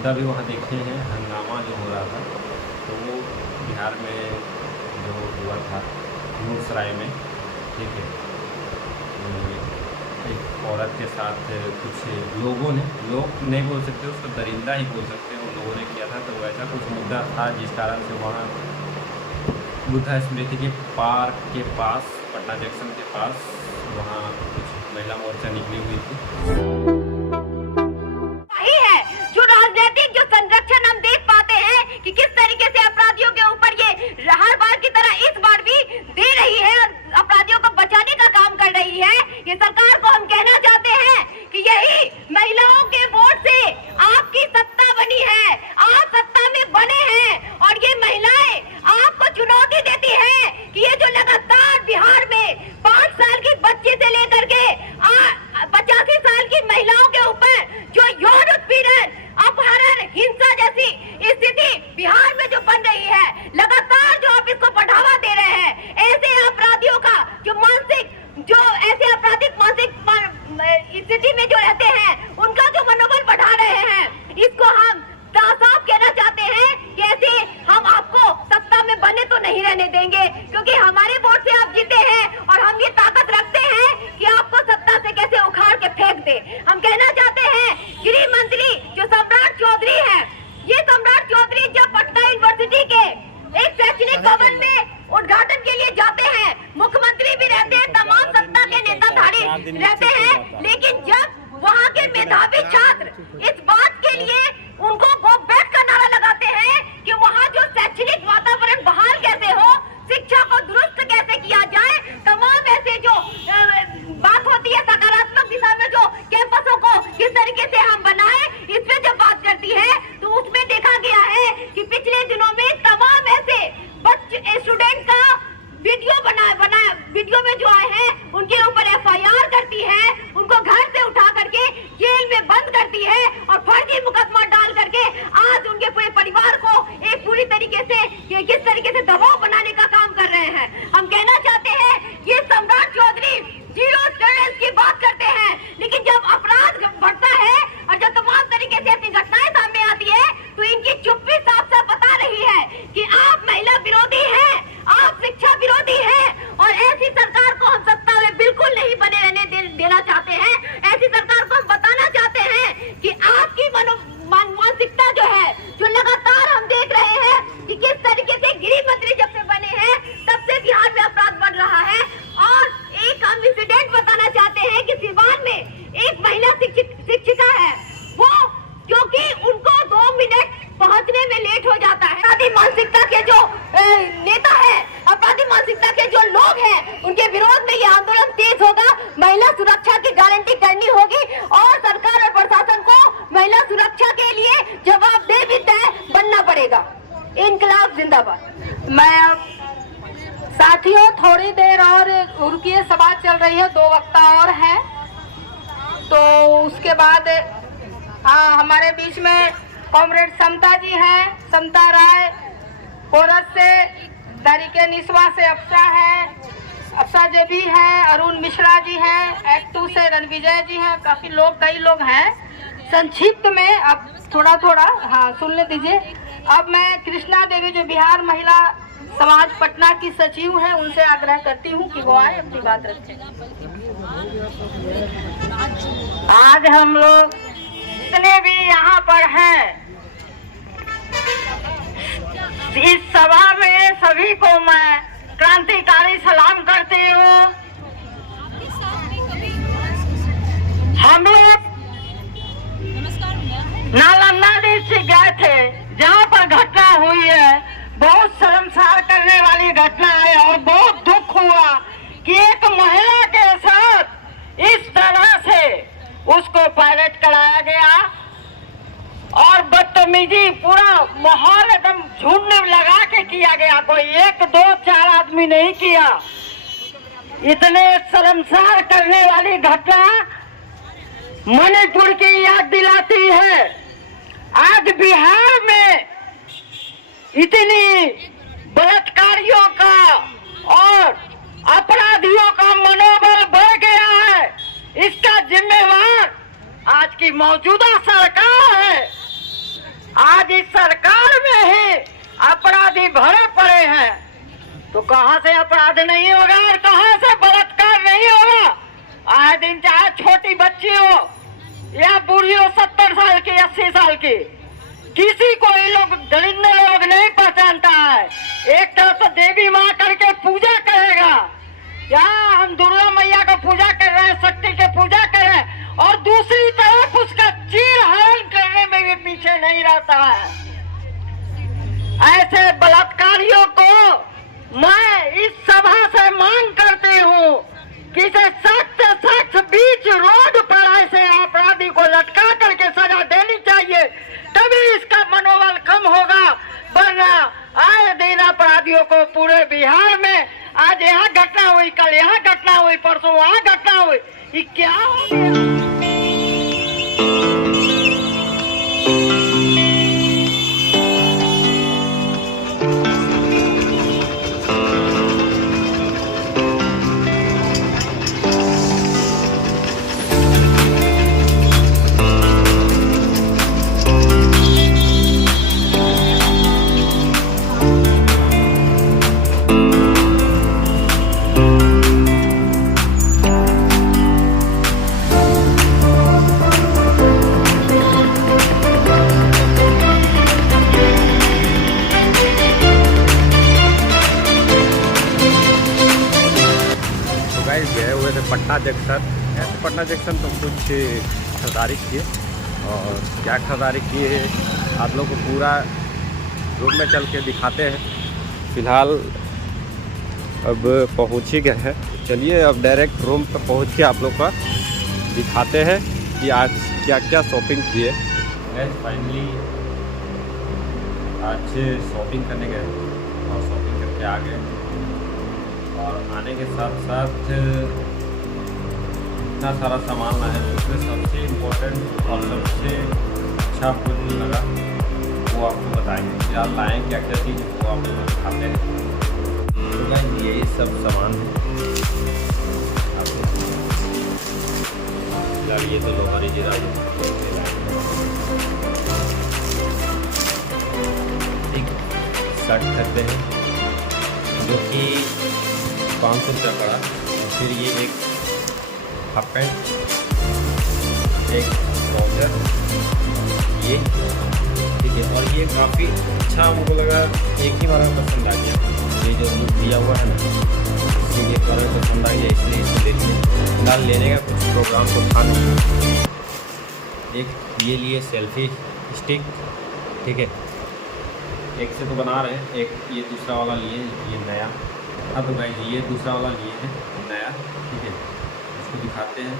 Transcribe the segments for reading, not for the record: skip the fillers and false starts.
मुद्दा भी वहाँ देखे हैं, हंगामा जो हो रहा था, तो वो बिहार में जो हुआ था नूरसराय में, ठीक है, एक औरत के साथ कुछ लोगों ने, लोग नहीं बोल सकते उसको, दरिंदा ही बोल सकते हैं, उन लोगों ने किया था। तो वैसा कुछ मुद्दा था जिस कारण से वहाँ बुद्धा स्मृति के पार्क के पास, पटना जंक्शन के पास, वहाँ कुछ महिला मोर्चा निकली हुई थी। जो राजनीतिक जो संरक्षण हम देख पाते हैं कि किस तरीके से अपराधियों के ऊपर ये हर बार की तरह इस बार भी दे रही है और अपराधियों को बचाने का काम कर रही है, ये सरकार को हम कहना चाहते हैं कि यही महिलाओं के वोट से आपकी सत्ता बनी है, आप सत्ता में बने हैं और ये महिलाएं आपको चुनौती देती है कि ये जो लगातार बिहार में 5 साल की बच्ची से लेकर के 85 साल की महिलाओं के ऊपर जो यौन उत्पीड़न, अपहरण, हिंसा जैसी स्थिति बिहार में जो बन रही है, लगातार जो आप इसको बढ़ावा दे रहे हैं, ऐसे अपराधियों का जो मानसिक, जो ऐसे आपराधिक मानसिक स्थिति में जो रहते हैं, उनका जो मनोबल बढ़ा रहे हैं, इसको हम साफ कहना चाहते हैं कि ऐसे हम आपको सत्ता में बने तो नहीं रहने देंगे, क्योंकि हमारे वोट से आप जीते हैं और हम ये ताकत रखते हैं कि आपको सत्ता से कैसे उखाड़ के फेंक दे। हम कहना चाहते हैं गृह मंत्री जो सम्राट चौधरी है, ये सम्राट चौधरी जब पटना यूनिवर्सिटी के एक शैक्षणिक भवन में उद्घाटन के लिए जाते हैं, मुख्यमंत्री भी रहते हैं, तमाम सत्ता के नेताधारी रहते हैं, लेकिन जब वहाँ के मेधावी छात्र इस बात के लिए उनको गो बैक का नारा लगाते हैं कि वहाँ जो शैक्षणिक वातावरण बहाल कैसे हो, शिक्षा को दुरुस्त कैसे किया जाए, तमाम ऐसे जो बात होती है सकारात्मक दिशा में जो कैंपसों को किस तरीके से हम बनाए, इस पे जब बात करती है तो उसमें देखा गया है कि पिछले दिनों में तमाम ऐसे बच्चे स्टूडेंट का वीडियो में जो आए हैं उनके ऊपर FIR करती है, उनको घर से उठा करके जेल में बंद करती है और फर्जी मुकदमा डाल करके आज उनके पूरे परिवार को एक पूरी तरीके से किस तरीके से दबाव बनाने का काम कर रहे हैं। हम कहना चाहते हैं ये सम्राट चौधरी जीरो टॉलरेंस की बात करते हैं, लेकिन जब अपराध बढ़ता है और जब तमाम तरीके से ऐसी घटनाएं सामने आती है तो इनकी चुप्पी साफ साफ बता रही है कि आप महिला विरोधी हैं, आप शिक्षा विरोधी हैं और ऐसी सरकार को हम सत्ता में बिल्कुल नहीं बने रहने देना चाहते हैं। ऐसी सरकार को हम बताना चाहते हैं कि आपकी मानसिकता जो है, जो लगातार हम देख रहे हैं कि किस तरीके से गृह मंत्री जब से बने हैं तब से बिहार में अपराध बढ़ रहा है। और एक हम इंसिडेंट बताना चाहते हैं कि सिवान में एक महिला शिक्षिका है, वो क्योंकि उनको 2 मिनट पहुंचने में लेट हो जाता है, अपराधी मानसिकता के जो नेता है, अपराधी मानसिकता के जो लोग हैं, उनके विरोध में ये आंदोलन तेज होगा। महिला सुरक्षा की गारंटी करनी होगी और सरकार और प्रशासन को महिला सुरक्षा के लिए जवाबदेह भी तय बनना पड़ेगा। इनकलाब जिंदाबाद। मैं अब साथियों थोड़ी देर और रुकिए, सभा चल रही है, 2 वक्ता और हैं, तो उसके बाद हमारे बीच में कॉमरेड समता जी हैं, समता राय कोरस से, तरीके निस्वा से अफसा जबी हैं, अरुण मिश्रा जी हैं, एक्ट 2 से रणविजय जी हैं, काफी लोग, कई लोग हैं। संक्षिप्त में अब थोड़ा हाँ सुनने दीजिए। अब मैं कृष्णा देवी जो बिहार महिला समाज पटना की सचिव हैं, उनसे आग्रह करती हूँ कि वो आए अपनी बात रखें। आज हम लोग जितने भी यहाँ पर हैं, इस सभा में सभी को मैं क्रांतिकारी सलाम करती हूँ। हम लोग नालंदा डिस्ट्रिक्ट गए थे, जहाँ पर घटना हुई है, बहुत शर्मसार करने वाली घटना है और बहुत दुख हुआ कि एक महिला के साथ इस तरह से उसको पायलट कराया गया और बदतमीजी, पूरा माहौल एकदम झुंड लगा के किया गया। कोई 1, 2, 4 आदमी नहीं किया। इतने शर्मसार करने वाली घटना मणिपुर की याद दिलाती है। आज बिहार में इतनी बलात्कारियों का और अपराधियों का मनोबल बढ़ गया है, इसका जिम्मेवार आज की मौजूदा सरकार है। गए हैं तो कहाँ से अपराध नहीं होगा और कहाँ से बलात्कार नहीं होगा। आए दिन चाहे छोटी बच्ची हो या बूढ़ी हो, 70 साल की, 80 साल की, किसी को ये लोग दरिंदे लोग नहीं पहचानता है। एक तरफ तो देवी माँ करके पूजा करेगा, या हम दुर्गा मैया का पूजा कर रहे हैं, शक्ति के पूजा कर रहे हैं, और दूसरी तरफ उसका चीर हरण करने में भी पीछे नहीं रहता है। ऐसे बलात्कारियों को मैं इस सभा से मांग करती हूँ कि इसे सख्त सख्त बीच रोड पर ऐसे अपराधी को लटका करके सजा देनी चाहिए, तभी इसका मनोबल कम होगा। वरना आए दिन अपराधियों को पूरे बिहार में, आज यहाँ घटना हुई, कल यहाँ घटना हुई, परसों वहाँ घटना हुई, ये क्या हो गया। गए हुए थे पटना जंक्शन। ऐसे पटना जंक्शन तो कुछ खरीदारी किए, और क्या खरीदारी किए आप लोग को पूरा रूम में चल के दिखाते हैं। फ़िलहाल अब पहुँच ही गए हैं, चलिए अब डायरेक्ट रूम पर पहुँच के आप लोग का दिखाते हैं कि आज क्या क्या शॉपिंग किए। फाइनली आज शॉपिंग करने गए और शॉपिंग करके आ गए, और आने के साथ साथ इतना सारा सामान लाए, उसमें सबसे इम्पोर्टेंट और सबसे अच्छा आपको जो लगा वो आपको बताएंगे। यार लाएँ क्या क्या चीज़ वो आप लोग दिखाते हैं। तो गाइस यही सब सामान है। ये तो लोहारी जीरा एक शर्ट खरीदते हैं जो कि 500 रुपया पड़ा। फिर ये एक हाफ पैंट, एक ट्राउज़र, ये ठीक है। और ये काफ़ी अच्छा मुझको लगा, एक ही बार में पसंद आ गया। ये जो लुक दिया हुआ है ना, इसलिए एक बार में पसंद आ गया, इसलिए इसको ले लिए। फिलहाल लेने का कुछ प्रोग्राम तो था नहीं। एक ये लिए सेल्फी स्टिक, ठीक है, एक से तो बना रहे हैं, एक ये दूसरा वाला लिए, ये नया। हाँ तो गाइस ये दूसरा वाला लिए हैं नया, ठीक है, इसको दिखाते हैं।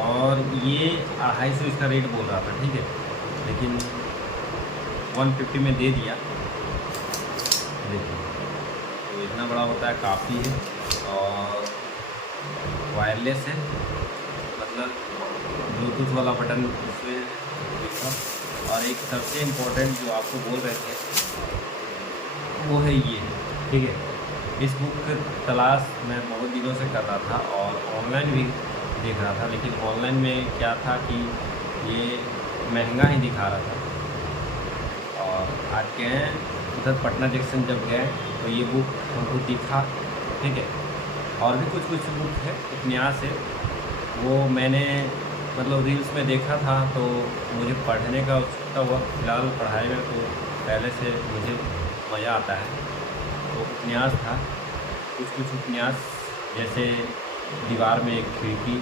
और ये 250 इसका रेट बोल रहा था, ठीक है, लेकिन 150 में दे दिया। देखिए तो इतना बड़ा होता है, काफ़ी है, और वायरलेस है, मतलब ब्लूटूथ वाला बटन इसमें है। और एक सबसे इम्पोर्टेंट जो आपको बोल रहे थे वो है ये, ठीक है। इस बुक की तलाश मैं बहुत दिनों से कर रहा था और ऑनलाइन भी देख रहा था, लेकिन ऑनलाइन में क्या था कि ये महंगा ही दिखा रहा था। और आज गए उधर पटना जंक्शन जब गए तो ये बुक हमको दिखा, ठीक है। और भी कुछ बुक है, उपन्यास है, वो मैंने मतलब रील्स में देखा था, तो मुझे पढ़ने का उत्सुकता हुआ। फिलहाल पढ़ाई में तो पहले से मुझे मज़ा आता है। तो उपन्यास था, कुछ उपन्यास, जैसे दीवार में एक खिड़की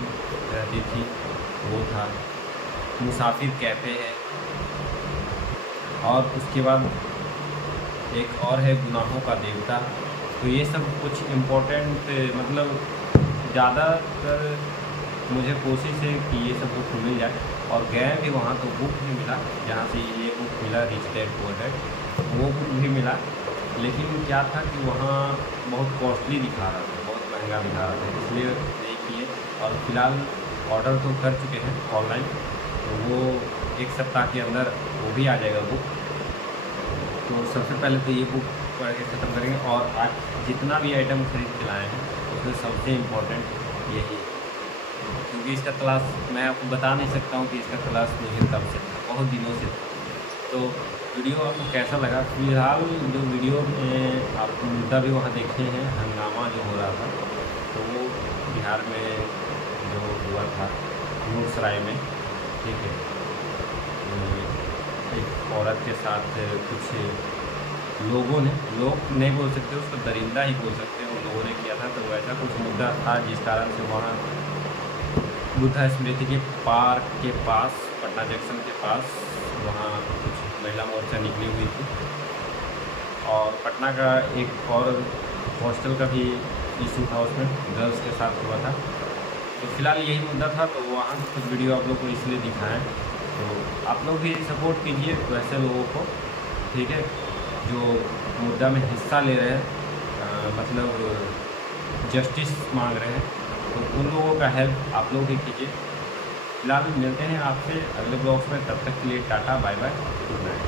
रहती थी वो था, मुसाफिर कैफ़े है, और उसके बाद एक और है गुनाहों का देवता। तो ये सब कुछ इम्पोर्टेंट, मतलब ज़्यादातर मुझे कोशिश है कि ये सब बुक मिल जाए। और गए भी वहाँ तो बुक भी मिला, जहाँ से ये बुक मिला रिच डैड पुअर डैड, वो बुक भी मिला। लेकिन क्या था कि वहाँ बहुत कॉस्टली दिखा रहा था, बहुत महंगा दिखा रहा था, इसलिए नहीं किए। और फिलहाल ऑर्डर तो कर चुके हैं ऑनलाइन, तो वो 1 सप्ताह के अंदर वो भी आ जाएगा बुक। तो सबसे पहले तो ये बुक पढ़ के ख़त्म करेंगे। और आज जितना भी आइटम खरीद के लाए हैं उसमें सबसे इम्पोर्टेंट यही है, क्योंकि इसका तलाश मैं आपको बता नहीं सकता हूँ कि इसका तलाश मुझे कब से था, बहुत दिनों से था। तो वीडियो आपको कैसा लगा? फिलहाल जो वीडियो में आप मुद्दा भी वहाँ देखे हैं, हंगामा जो हो रहा था, तो वो बिहार में जो हुआ था नूरसराय में, ठीक है, एक औरत के साथ कुछ लोग नहीं बोल सकते, उसको दरिंदा ही बोल सकते हैं, उन लोगों ने किया था। तो वैसा कुछ मुद्दा था जिस कारण से वहाँ बुद्धा स्मृति के पार्क के पास, पटना जंक्शन के पास, वहाँ कुछ महिला मोर्चा निकली हुई थी। और पटना का एक और हॉस्टल का भी इशू था, उसमें गर्ल्स के साथ हुआ था। तो फिलहाल यही मुद्दा था, तो वहाँ कुछ वीडियो आप लोग को इसलिए दिखाएं। तो आप लोग भी सपोर्ट कीजिए वैसे लोगों को, ठीक है, जो मुद्दा में हिस्सा ले रहे हैं, मतलब जस्टिस मांग रहे हैं, तो उन लोगों का हेल्प आप लोग भी कीजिए। फिलहाल मिलते हैं आपसे अगले ब्लॉग्स में, तब तक के लिए tata bye bye, good night.